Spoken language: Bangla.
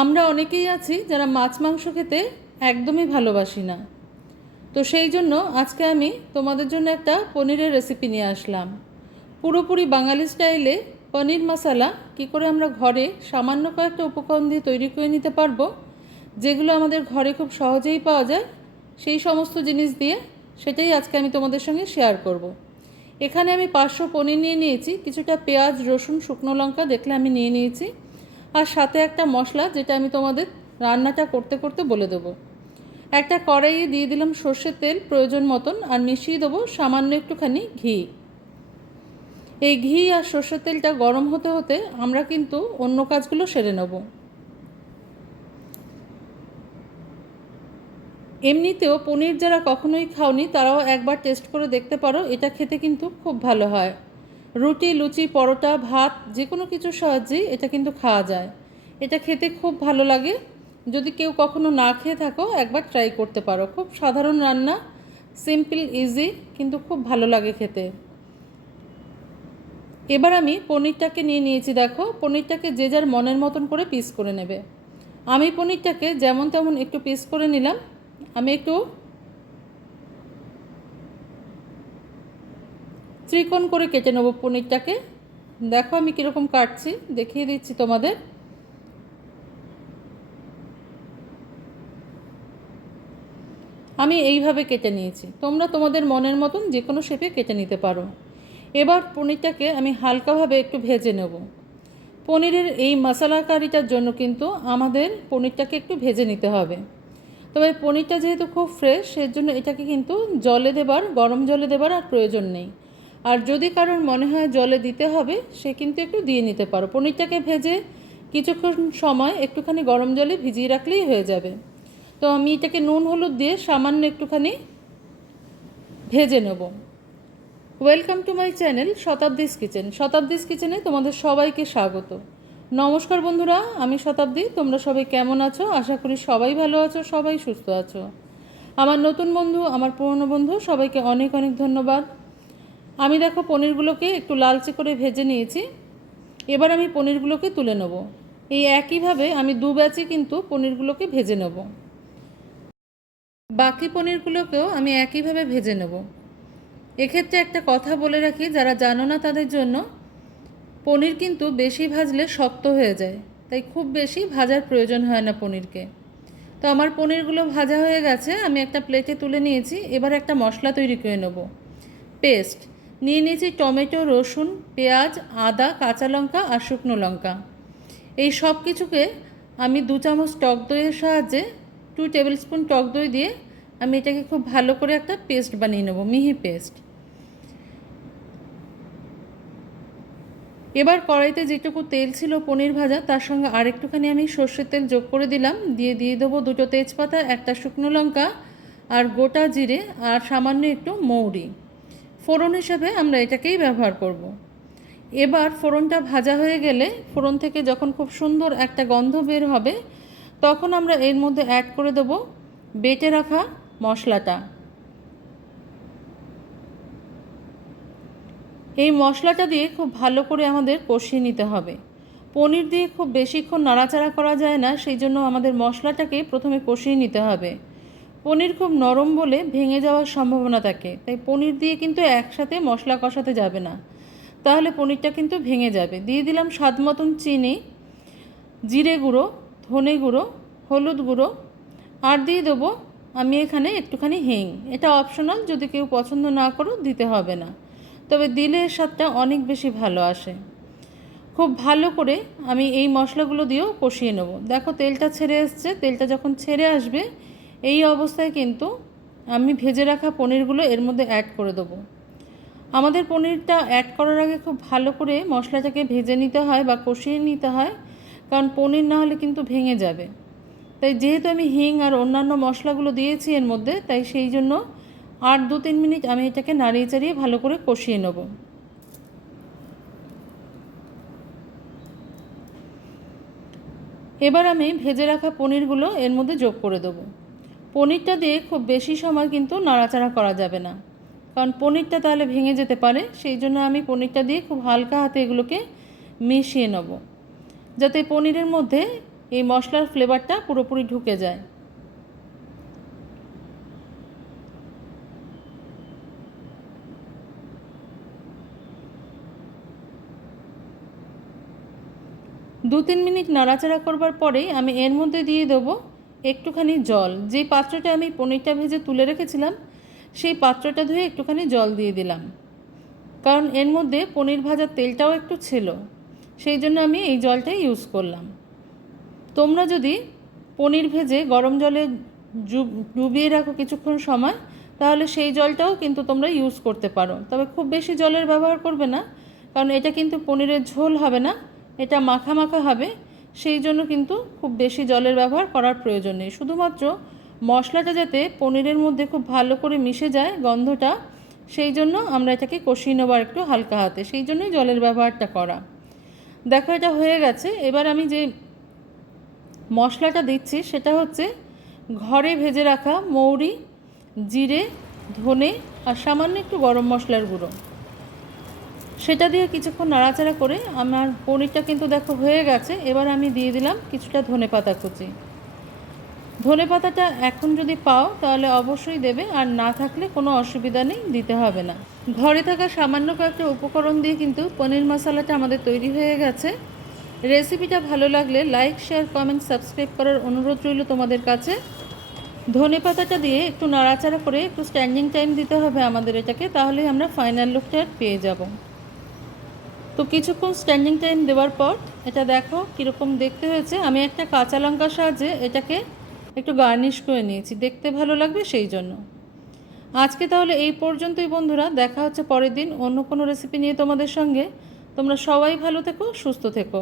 আমরা অনেকেই আছি যারা মাছ মাংস খেতে একদমই ভালোবাসি না। তো সেই জন্য আজকে আমি তোমাদের জন্য একটা পনিরের রেসিপি নিয়ে আসলাম। পুরোপুরি বাঙালি স্টাইলে পনির মশালা কি করে আমরা ঘরে সামান্য কয়েকটা উপকরণ দিয়ে তৈরি করে নিতে পারব, যেগুলো আমাদের ঘরে খুব সহজেই পাওয়া যায়, সেই সমস্ত জিনিস দিয়ে সেটাই আজকে আমি তোমাদের সঙ্গে শেয়ার করব। এখানে আমি পাঁচশো পনির নিয়ে নিয়েছি, কিছুটা পেঁয়াজ, রসুন, শুকনো লঙ্কা দেখলে আমি নিয়ে নিয়েছি। আর সাথে একটা মশলা যেটা আমি তোমাদের রান্নাটা করতে করতে বলে দেবো। একটা কড়াইয়ে দিয়ে দিলাম সর্ষের তেল প্রয়োজন মতন, আর মিশিয়ে দেবো সামান্য একটুখানি ঘি। এই ঘি আর সর্ষের তেলটা গরম হতে হতে আমরা কিন্তু অন্য কাজগুলো সেরে নেব। এমনিতেও পনির যারা কখনোই খাওনি, তারাও একবার টেস্ট করে দেখতে পারো, এটা খেতে কিন্তু খুব ভালো হয়। রুটি, লুচি, পরোটা, ভাত যে কোনো কিছুর সাহায্যেই এটা কিন্তু খাওয়া যায়। এটা খেতে খুব ভালো লাগে। যদি কেউ কখনো না খেয়ে থাকো, একবার ট্রাই করতে পারো। খুব সাধারণ রান্না সিম্পল ইজি কিন্তু খুব ভালো লাগে খেতে। এবার আমি পনিরটাকে নিয়ে নিয়েছি, দেখো। পনিরটাকে যে যার মনের মতন করে পিস করে নেবে। আমি পনিরটাকে যেমন তেমন একটু পিস করে নিলাম। আমি একটু ত্রিকোণ করে কেটে নেব পনিরটাকে। দেখো আমি কীরকম কাটছি, দেখিয়ে দিচ্ছি তোমাদের। আমি এইভাবে কেটে নিয়েছি। তোমরা তোমাদের মনের মতন যে কোনো শেপে কেটে নিতে পারো। এবার পনিরটাকে আমি হালকাভাবে একটু ভেজে নেব। পনিরের এই মশলা কারিটার জন্য কিন্তু আমাদের পনিরটাকে একটু ভেজে নিতে হবে। তবে পনিরটা যেহেতু খুব ফ্রেশ সের জন্য এটাকে কিন্তু জলে দেবার, গরম জলে দেবার আর প্রয়োজন নেই। আর যদি কারোর মনে হয় জলে দিতে হবে, সে কিন্তু একটু দিয়ে নিতে পারো। পনিরটাকে ভেজে কিছুক্ষণ সময় একটুখানি গরম জলে ভিজিয়ে রাখলেই হয়ে যাবে। তো আমি এটাকে নুন, হলুদ দিয়ে সামান্য একটুখানি ভেজে নেব। Welcome to my channel Shatabdi's kitchen Shatabdi's কিচেনে তোমাদের সবাইকে স্বাগত। নমস্কার বন্ধুরা, আমি শতাব্দী। তোমরা সবাই কেমন আছো? আশা করি সবাই ভালো আছো, সবাই সুস্থ আছো। আমার নতুন বন্ধু, আমার পুরনো বন্ধু, সবাইকে অনেক অনেক ধন্যবাদ। আমি দেখো পনিরগুলোকে একটু লালচে করে ভেজে নিয়েছি। এবার আমি পনিরগুলোকে তুলে নেব। এই একইভাবে আমি দু ব্যাচে কিন্তু পনিরগুলোকে ভেজে নেব। বাকি পনিরগুলোকেও আমি একইভাবে ভেজে নেব। এক্ষেত্রে একটা কথা বলে রাখি, যারা জানো না তাদের জন্য, পনির কিন্তু বেশি ভাজলে শক্ত হয়ে যায়, তাই খুব বেশি ভাজার প্রয়োজন হয় না পনিরকে। তো আমার পনিরগুলো ভাজা হয়ে গেছে, আমি একটা প্লেটে তুলে নিয়েছি, এবার একটা মশলা তৈরি করে নেব। পেস্ট। নিয়ে নিয়েছি টমেটো, রসুন, পেঁয়াজ, আদা, কাঁচা লঙ্কা আর শুকনো লঙ্কা। এই সব কিছুকে আমি দু চামচ টক দইয়ের সাহায্যে টু টেবিল স্পুন টক দই দিয়ে আমি এটাকে খুব ভালো করে একটা পেস্ট বানিয়ে নেব, মিহি পেস্ট। এবার কড়াইতে যেটুকু তেল ছিল পনির ভাজা, তার সঙ্গে আরেকটুখানি আমি সর্ষের তেল যোগ করে দিলাম। দিয়ে দিয়ে দেবো দুটো তেজপাতা, একটা শুকনো লঙ্কা আর গোটা জিরে আর সামান্য একটু মৌরি। ফোড়ন হিসাবে আমরা এটাকেই ব্যবহার করব। এবার ফোড়নটা ভাজা হয়ে গেলে ফোড়ন থেকে যখন খুব সুন্দর একটা গন্ধ বের হবে, তখন আমরা এর মধ্যে অ্যাড করে দেবো বেটে রাখা মশলাটা। এই মশলাটা দিয়ে খুব ভালো করে আমাদের কষিয়ে নিতে হবে। পনির দিয়ে খুব বেশিক্ষণ নাড়াচাড়া করা যায় না, সেই জন্য আমাদের মশলাটাকে প্রথমে কষিয়ে নিতে হবে। পনির খুব নরম বলে ভেঙে যাওয়ার সম্ভাবনা থাকে, তাই পনির দিয়ে কিন্তু একসাথে মশলা কষাতে যাবে না। তাহলে পনিরটা কিন্তু ভেঙে যাবে। দিয়ে দিলাম স্বাদ মতন চিনি, জিরে গুঁড়ো, ধনে গুঁড়ো, হলুদ গুঁড়ো, আর দিয়ে দেবো আমি এখানে একটুখানি হিং। এটা অপশনাল, যদি কেউ পছন্দ না করো দিতে হবে না। তবে দিলে এর স্বাদটা অনেক বেশি ভালো আসে। খুব ভালো করে আমি এই মশলাগুলো দিয়েও কষিয়ে নেব। দেখো তেলটা ছেড়ে এসছে, তেলটা যখন ছেড়ে আসবে এই অবস্থায় কিন্তু আমি ভেজে রাখা পনিরগুলো এর মধ্যে অ্যাড করে দেবো। আমাদের পনিরটা অ্যাড করার আগে খুব ভালো করে মশলাটাকে ভেজে নিতে হয় বা কষিয়ে নিতে হয়, কারণ পনির না হলে কিন্তু ভেঙে যাবে। তাই যেহেতু আমি হিং আর অন্যান্য মশলাগুলো দিয়েছি এর মধ্যে, তাই সেই জন্য আর দু তিন মিনিট আমি এটাকে নাড়িয়ে চাড়িয়ে ভালো করে কষিয়ে নেব। এবার আমি ভেজে রাখা পনিরগুলো এর মধ্যে যোগ করে দেবো। পনিরটা দিয়ে খুব বেশি সময় কিন্তু নাড়াচাড়া করা যাবে না। কারণ পনিরটা তাহলে ভেঙে যেতে পারে, সেই জন্য আমি পনিরটা দিয়ে খুব হালকা হাতে এগুলোকে মিশিয়ে নেব। যাতে পনিরের মধ্যে এই মশলার ফ্লেভারটা পুরোপুরি ঢুকে যায়। দু তিন মিনিট নাড়াচাড়া করবার পরেই আমি এর মধ্যে দিয়ে দেবো একটুখানি জল। যে পাত্রটা আমি পনিরটা ভেজে তুলে রেখেছিলাম, সেই পাত্রটা ধুয়ে একটুখানি জল দিয়ে দিলাম। কারণ এর মধ্যে পনির ভাজার তেলটাও একটু ছিল, সেই জন্য আমি এই জলটাই ইউজ করলাম। তোমরা যদি পনির ভেজে গরম জলে ডুবিয়ে রাখো কিছুক্ষণ সময়, তাহলে সেই জলটাও কিন্তু তোমরা ইউজ করতে পারো। তবে খুব বেশি জলের ব্যবহার করবে না, কারণ এটা কিন্তু পনিরের ঝোল হবে না, এটা মাখা মাখা হবে। সেই জন্য কিন্তু খুব বেশি জলের ব্যবহার করার প্রয়োজন নেই। শুধুমাত্র মশলাটা যাতে পনিরের মধ্যে খুব ভালো করে মিশে যায় গন্ধটা, সেই জন্য আমরা এটাকে কষিয়ে নেবার একটু হালকা হাতে। সেই জন্যই জলের ব্যবহারটা করা। দেখো, এটা হয়ে গেছে। এবার আমি যে মশলাটা দিচ্ছি, সেটা হচ্ছে ঘরে ভেজে রাখা মৌরি, জিরে, ধনে আর সামান্য একটু গরম মশলার গুঁড়ো। সেটা দিয়ে কিছুক্ষণ নাড়াচাড়া করে আমার পনিরটা কিন্তু দেখো হয়ে গেছে। এবার আমি দিয়ে দিলাম কিছুটা ধনে পাতা কুচি। ধনে পাতাটা এখন যদি পাও তাহলে অবশ্যই দেবে, আর না থাকলে কোনো অসুবিধা নেই, দিতে হবে না। ঘরে থাকা সামান্য কয়েকটা উপকরণ দিয়ে কিন্তু পনির মশলাটা আমাদের তৈরি হয়ে গেছে। রেসিপিটা ভালো লাগলে লাইক, শেয়ার, কমেন্ট, সাবস্ক্রাইব করার অনুরোধ রইল তোমাদের কাছে। ধনে পাতাটা দিয়ে একটু নাড়াচাড়া করে একটু স্ট্যান্ডিং টাইম দিতে হবে আমাদের এটাকে, তাহলেই আমরা ফাইনাল লুকটা পেয়ে যাব। তো কিছুক্ষণ স্ট্যান্ডিং টাইম দেওয়ার পর, এটা দেখো কীরকম দেখতে হয়েছে। আমি একটা কাঁচা লঙ্কার সাহায্যে এটাকে একটু গার্নিশ করে নিয়েছি। দেখতে ভালো লাগবে সেই জন্য। আজকে তাহলে এই পর্যন্তই বন্ধুরা। দেখা হচ্ছে পরের দিন অন্য কোনো রেসিপি নিয়ে তোমাদের সঙ্গে। তোমরা সবাই ভালো থেকো, সুস্থ থেকো।